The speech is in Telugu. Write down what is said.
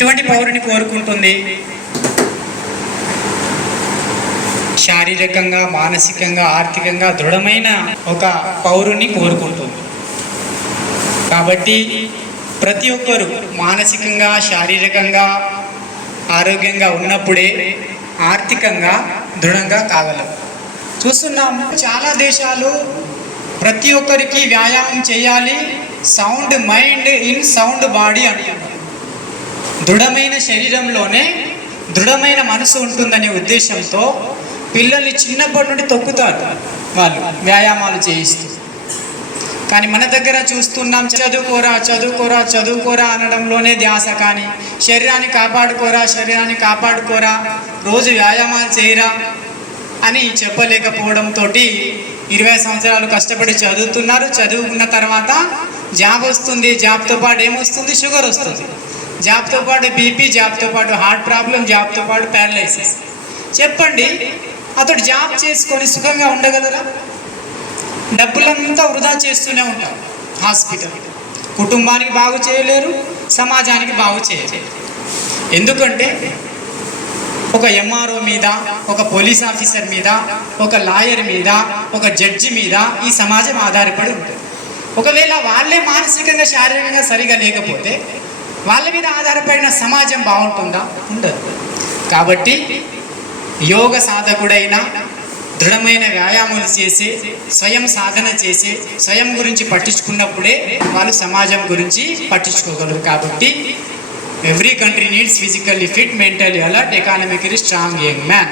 ఎటువంటి పౌరుని కోరుకుంటుంది? శారీరకంగా, మానసికంగా, ఆర్థికంగా దృఢమైన ఒక పౌరుని కోరుకుంటుంది. కాబట్టి ప్రతి ఒక్కరు మానసికంగా, శారీరకంగా ఆరోగ్యంగా ఉన్నప్పుడే ఆర్థికంగా దృఢంగా కాగలరు. చూస్తున్నాం చాలా దేశాలు ప్రతి ఒక్కరికి వ్యాయామం చేయాలి, sound mind in sound body అంటున్నారు. దృఢమైన శరీరంలోనే దృఢమైన మనసు ఉంటుందనే ఉద్దేశంతో పిల్లల్ని చిన్నప్పటి నుండి తొక్కుతారు వాళ్ళు వ్యాయామాలు చేయిస్తూ. కానీ మన దగ్గర చూస్తున్నాం, చదువుకోరా చదువుకోరా చదువుకోరా అనడంలోనే ధ్యాస. కానీ శరీరాన్ని కాపాడుకోరా, శరీరాన్ని కాపాడుకోరా, రోజు వ్యాయామాలు చేయరా అని చెప్పలేకపోవడంతో 20 సంవత్సరాలు కష్టపడి చదువుతున్నారు. చదువుకున్న తర్వాత జాబ్ వస్తుంది, జాబ్తో పాటు ఏమొస్తుంది? షుగర్ వస్తుంది, జాబ్తో పాటు బీపీ, జాబ్తో పాటు హార్ట్ ప్రాబ్లం, జాబ్తో పాటు ప్యారలైసిస్. చెప్పండి, అతడు జాబ్ చేసుకొని సుఖంగా ఉండగలరా? డబ్బులంతా వృధా చేస్తూనే ఉంటారు. హాస్పిటల్ కుటుంబానికి బాగు చేయలేరు, సమాజానికి బాగు చేయలేరు. ఎందుకంటే ఒక ఎంఆర్ఓ మీద, ఒక పోలీస్ ఆఫీసర్ మీద, ఒక లాయర్ మీద, ఒక జడ్జి మీద ఈ సమాజం ఆధారపడి ఉంటుంది. ఒకవేళ వాళ్ళే మానసికంగా, శారీరకంగా సరిగా లేకపోతే వాళ్ళ మీద ఆధారపడిన సమాజం బాగుంటుందా? ఉండదు. కాబట్టి యోగ సాధకుడైన, దృఢమైన వ్యాయామాలు చేసి, స్వయం సాధన చేసి, స్వయం గురించి పట్టించుకున్నప్పుడే వాళ్ళు సమాజం గురించి పట్టించుకోగలరు. కాబట్టి every country needs physically fit, mentally alert, economically strong young man.